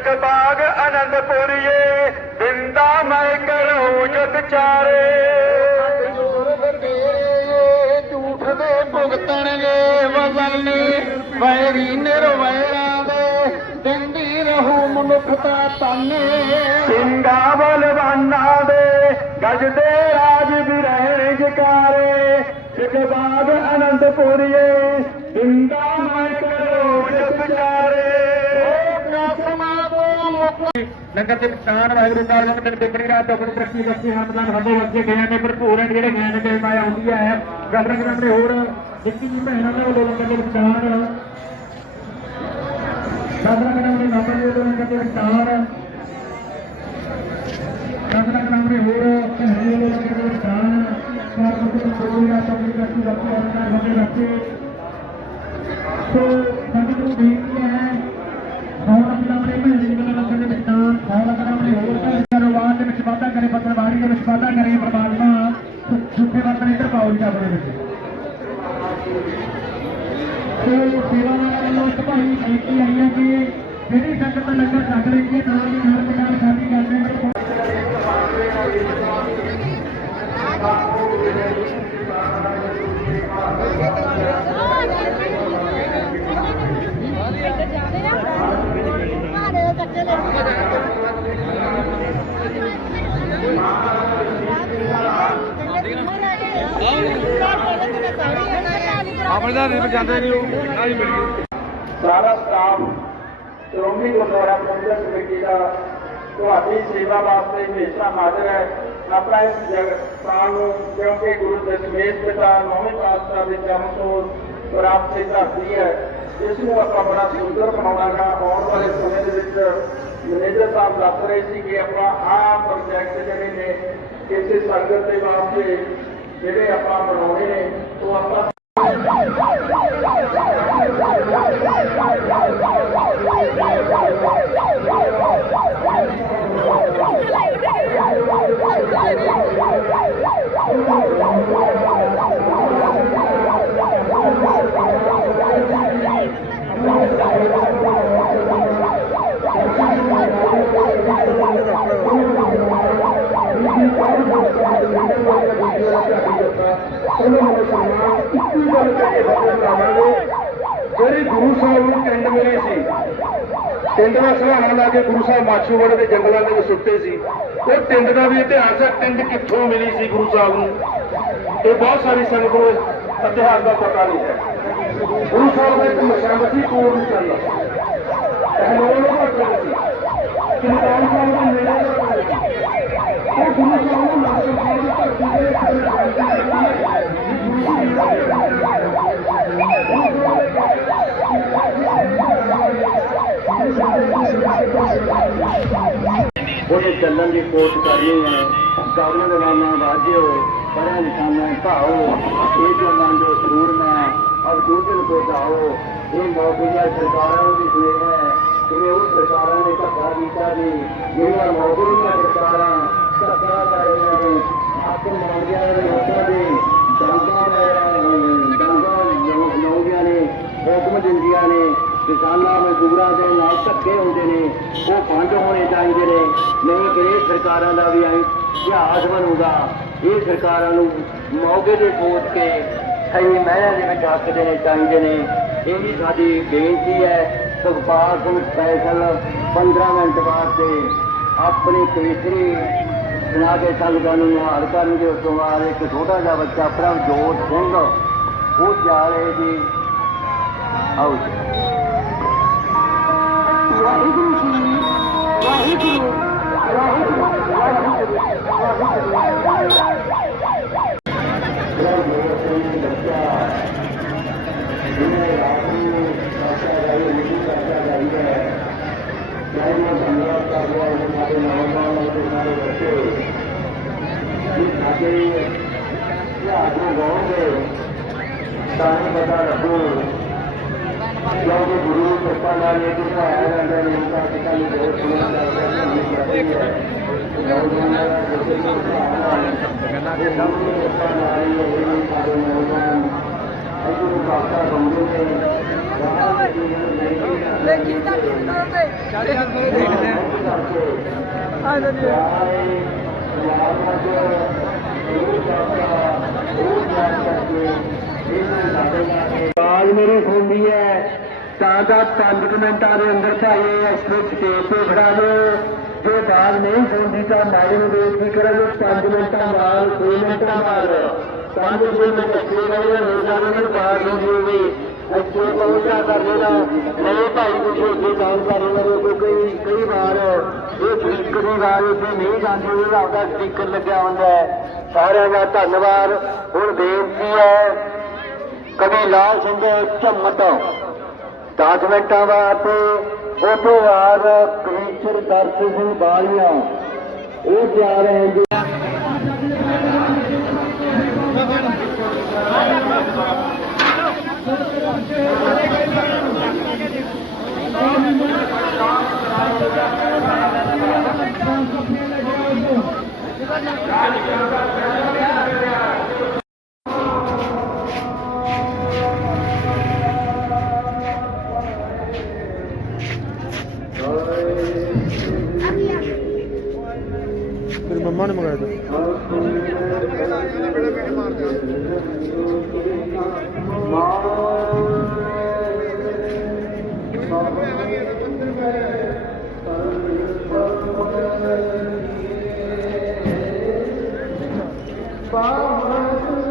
ਇੱਕ ਬਾਗ ਆਨੰਦਪੁਰੀਏ ਬਿੰਦਾ ਮੈਂ ਕਰੂੰ ਜਗ ਚਾਰੇ। ਝੂਠ ਦੇ ਭੁਗਤਣਗੇ ਵਜ਼ਲਨੇ ਵੈਰੀ ਨਿਰਵੈਰਾਂ ਦੇ ਦਿੰਦੀ ਰਹੂ ਮਨੁੱਖਤਾ ਤਾਨੇ ਸਿੰਘਾ ਬਲਵਾਨਾਂ ਦੇ ਗਜ ਦੇ ਰਾਜ ਵੀ ਰਹਿਣ ਜਕਾਰੇ। ਇੱਕ ਬਾਗ ਆਨੰਦਪੁਰੀਏ ਬਿੰਦਾ ਮੈਂ ਕਰੂੰ ਜਗ ਚਾਰੇ। ਲੰਗਰ ਦੇ ਪਛਾਣ ਵਾਹਿਗੁਰੂ ਕਾਲ ਵਕਤ ਦੇ ਬਿਪਰੀ ਰਾਤ ਆਪਣੀ ਤਰੱਕੀ ਦੱਸੀ ਹਮਦਾਨ ਸਾਡੇ ਬੱਚੇ ਗਏ ਨੇ, ਭਰਪੂਰ ਜਿਹੜੇ ਗਏ ਨੇ, ਤੇ ਆਉਂਦੀ ਹੈ। ਗਦਰ ਗਦਰ ਹੋਰ ਜਿੱਤੀ ਜੀ ਭੈਣਾਂ ਦੇ ਵੱਲੋਂ ਲੰਗਰ ਦੇ ਪਛਾਣ ਗਦਰ ਗਦਰ ਦੇ ਦੇ ਲੰਗਰ ਦੇ ਪਛਾਣ ਗਦਰ ਗਦਰ ਹੋਰ ਭੈਣਾਂ ਦੇ ਲੰਗਰ ਦੇ ਪਛਾਣ ਸਵਾਗਤ ਦੇ ਬਿਪਰੀ ਰਾਤ ਆਪਣੀ ਤਰੱਕੀ ਦੱਸੀ ਹਮਦਾਨ ਸਾਡੇ ਬੱਚੇ। ਸੋ ਸੰਗਤ ਨੂੰ ਬੇਨਤੀ ਹੈ ਹੁਣ ਆਪਣਾ ਆਪਣੇ ਭੇਜ ਦੇ ਲੰਗਰ ਦੇ ਵਿੱਚ ਤਾਂ ਹੁਣ ਆਪਣਾ ਆਪਣੇ ਹੋਰ ਕਾਰੋਬਾਰ ਦੇ ਵਿੱਚ ਵਾਧਾ ਕਰੇ ਪਤਰਵਾੜੀ ਦੇ ਵਿੱਚ ਵਾਧਾ ਕਰੇ ਪ੍ਰਮਾਤਮਾ ਸੁੱਖੇ ਵਰਤਨ ਇੱਧਰ ਪਾਓ ਜੀ ਆਪਣੇ ਵਿੱਚ ਤੇ ਸੇਵਾ ਨਾਲ ਲੋਕ ਭਾਈ ਬੇਨਤੀ ਆਈ ਹੈ ਕਿ ਜਿਹੜੀ ਸੰਗਤ ਲੰਗਰ ਛੱਡ ਰਹੀ ਹੈ ਨਾਲ ਦੀ ਨਾਲ ਪ੍ਰਕਾਰ ਸਾਡੀ ਕਰਦੇ ਨੇ ਆਪਣੇ ਦਾ ਨਹੀਂ ਜਾਂਦੇ ਨਹੀਂ ਉਹ। ਨਾ ਹੀ ਮਿਲ ਸਾਰਾ ਸਟਾਫ ਸ਼੍ਰੋਮਣੀ ਗੁਰਦੁਆਰਾ ਪ੍ਰਬੰਧਕ ਕਮੇਟੀ ਦਾ ਤੁਹਾਡੀ ਸੇਵਾ ਵਾਸਤੇ ਹਮੇਸ਼ਾ ਹਾਜ਼ਰ ਹੈ। ਆਪਣਾ ਇਸ ਜਗ ਨੂੰ ਕਿਉਂਕਿ ਗੁਰੂ ਦਸ਼ਮੇਸ਼ ਪਿਤਾ ਨੌਵੇਂ ਪਾਤਸ਼ਾਹ ਦੇ ਚਰਨ ਤੋਂ ਪ੍ਰਾਪਤ ਦੀ ਧਰਤੀ ਹੈ। ਇਸ ਨੂੰ ਆਪਾਂ ਬੜਾ ਸੁੰਦਰ ਬਣਾਉਣਾਗਾ। ਆਉਣ ਵਾਲੇ ਸਮੇਂ ਦੇ ਵਿੱਚ ਮੈਨੇਜਰ ਸਾਹਿਬ ਦੱਸ ਰਹੇ ਸੀ ਕਿ ਆਪਾਂ ਆਹ ਪ੍ਰੋਜੈਕਟ ਜਿਹੜੇ ਨੇ ਕਿਸੇ ਸੰਗਤ ਦੇ ਵਾਸਤੇ ਜਿਹੜੇ ਆਪਾਂ ਬਣਾਉਣੇ ਨੇ, ਉਹ ਆਪਾਂ ਉਹਨਾਂ ਨੂੰ ਸਨਮਾਨ ਇੱਕੀ ਗੱਲ ਕਰਕੇ ਫਤਿਹ ਕਰਾਵਾਂਗੇ ਜਿਹੜੀ ਗੁਰੂ ਸਾਹਿਬ ਨੂੰ ਟਿੰਡ ਮਿਲੀ ਸੀ ਟਿੰਡ ਦਾ ਸਹਾਰਾ ਲਾ ਕੇ ਗੁਰੂ ਸਾਹਿਬ ਮਾਛੂਵਾੜੇ ਦੇ ਜੰਗਲਾਂ ਦੇ ਵਿੱਚ ਸੁੱਤੇ ਸੀ, ਉਹ ਟਿੰਡ ਦਾ ਵੀ ਇਤਿਹਾਸ ਹੈ ਟਿੰਡ ਕਿੱਥੋਂ ਮਿਲੀ ਸੀ ਗੁਰੂ ਸਾਹਿਬ ਨੂੰ? ਇਹ ਬਹੁਤ ਸਾਰੀ ਸੰਗਤ ਨੂੰ ਇਤਿਹਾਸ ਦਾ ਪਤਾ ਨਹੀਂ ਹੈ। ਗੁਰੂ ਸਾਹਿਬ ਦਾ ਇੱਕ ਮਸ਼ਾਮ ਸੀ ਪੂਰਨ ਚੱਲ ਇਹ ਲੋਕਾਂ ਨੂੰ ਸੀ। ਕਿ ਨਿਕਾਲ ਸਾਹਿਬ ਦੇ ਨੇੜੇ ਦਾ ਪਿੰਡ ਸੀ। ਉਹ ਗੁਰੂ ਸਾਹਿਬ ਨੂੰ ਨਾਮ ਸਾਹਿਬ ਦੀ ਧਰਤੀ ਦੇ ਉਹਨੇ ਚੱਲਣ ਦੀ ਕੋਸ਼ਿਸ਼ ਕਰ ਰਹੇ ਹੈ ਗਾਉਣ ਦੇ ਨਾਮ ਵਾਜਿਓ ਪੜ੍ਹਿਆ ਲਿਖਾ ਮੈਂ ਭਾਓ ਇਹ ਜੋ ਮਨ ਜੋ ਮੈਂ ਅਬ ਦੂਜਨ ਕੋ ਜਾਓ ਇਹ ਮੌਜੂਦਾ ਸਰਕਾਰਾਂ ਦੀ ਵੀ ਹੈ। ਕਿ ਉਹ ਸਰਕਾਰਾਂ ਨੇ ਧੱਕਾ ਕੀਤਾ ਜੀ, ਜਿਹੜੀਆਂ ਮੌਜੂਦਾ ਸਰਕਾਰਾਂ ਧੱਕਾ ਕਰ ਰਹੀਆਂ ਨੇ ਆਪਣੇ ਮੌਜੂਦਾ ਦੇ ਲੋਕਾਂ ਦੇ ਡਾਂਗਾ ਡਾਂਗਾ ਲਾਉਂਦੀਆਂ ਨੇ ਨੇ ਕਿਸਾਨਾਂ ਮਜ਼ਦੂਰਾਂ ਦੇ ਨਾਲ ਧੱਕੇ ਹੁੰਦੇ ਨੇ, ਉਹ ਬੰਦ ਹੋਣੇ ਚਾਹੀਦੇ ਨੇ। ਨਹੀਂ ਕਿ ਸਰਕਾਰਾਂ ਦਾ ਵੀ ਐਂ ਇਤਿਹਾਸ ਬਣੂਗਾ। ਇਹ ਸਰਕਾਰਾਂ ਨੂੰ ਮੌਕੇ ਤੇ ਪਹੁੰਚ ਕੇ ਸਹੀ ਮਹਿਲਾਂ ਦੇ ਵਿੱਚ ਹੱਕ ਦੇਣੇ ਚਾਹੀਦੇ ਨੇ। ਇਹ ਵੀ ਸਾਡੀ ਬੇਨਤੀ ਹੈ, ਸੁਖਪਾਲ ਸਿੰਘ ਸਪੈਸ਼ਲ 15 ਮਿੰਟ ਵਾਸਤੇ ਆਪਣੀ ਕੇਸਰੀ ਸੁਣਾ ਕੇ ਸੰਗਤਾਂ ਨੂੰ ਨਿਹਾਲ ਕਰਨਗੇ। ਉਸ ਤੋਂ ਬਾਅਦ ਇੱਕ ਛੋਟਾ ਜਿਹਾ ਬੱਚਾ, ਪ੍ਰਭਜੋਤ ਸਿੰਘ, ਉਹ ਜਾ ਰਹੇ ਜੀ ਆਓ ਜੀ ਵਾਹਿਗੁਰੂ ਜੀ ਵਾਹਿਗੁਰੂ ਵਾਹਿਗੁਰੂ ਵਾਹਿਗੁਰੂ ਤਾਂ ਪਤਾ ਲੱਗੂ ਕਿਉਂਕਿ ਗੁਰੂ ਕਿਰਪਾ ਨਾਲ ਇਹ ਦਿਖਾਇਆ ਜਾਂਦਾ ਨੇ ਤਾਂ ਕਿਤਾ ਨੂੰ ਦਾ 5 ਮਿੰਟਾਂ ਦੇ ਅੰਦਰ ਭਾਈ ਐਕਸਪ੍ਰੈਸ ਸਟੇਜ ਤੇ ਖੜਾ ਲਓ। ਜੇ ਆਵਾਜ਼ ਨਹੀਂ ਸੁਣਦੀ ਤਾਂ ਮਾਈ ਨੂੰ ਬੇਨਤੀ ਕਰਾਂਗੇ। 5 ਮਿੰਟਾਂ ਬਾਅਦ 6 ਮਿੰਟਾਂ ਬਾਅਦ। 5-6 ਮਿੰਟ ਅੱਗੇ ਰਹੇ ਰੋਜ਼ਾਨਾ ਨੂੰ ਬਾਹਰ ਨੂੰ ਹੋਵੇ। ਅੱਗੇ ਪਹੁੰਚਾ ਕਰ ਲੈਣਾ ਨਹੀਂ ਭਾਈ ਤੁਸੀਂ ਅੱਗੇ ਕੰਮ ਕਰ ਰਹੇ ਹੋ ਕਈ ਕਈ ਵਾਰ ਇਹ ਸਪੀਕਰ ਦੀ ਆਵਾਜ਼ ਉੱਥੇ ਨਹੀਂ ਜਾਂਦੀ, ਉਹਦਾ ਆਪਦਾ ਸਪੀਕਰ ਲੱਗਿਆ ਹੁੰਦਾ ਹੈ। ਸਾਰਿਆਂ ਦਾ ਧੰਨਵਾਦ। ਹੁਣ ਬੇਨਤੀ ਹੈ, ਕਵੀ ਲਾਲ ਸਿੰਘ ਝੰਮਟ। 10 ਮਿੰਟਾਂ ਬਾਅਦ ਉਹ ਤੋਂ ਬਾਅਦ ਕਵੀਸ਼ਰ ਦਰਸ਼ਨ ਸਿੰਘ ਬਾਲੀਆਂ ਇਹ ਜਾ ਰਹੇ ਜੀ। ਫਿਰ ਮੰਮਾ ਨੇ ਮੰਗਾਇਆ ਤਾ ਮਾਂ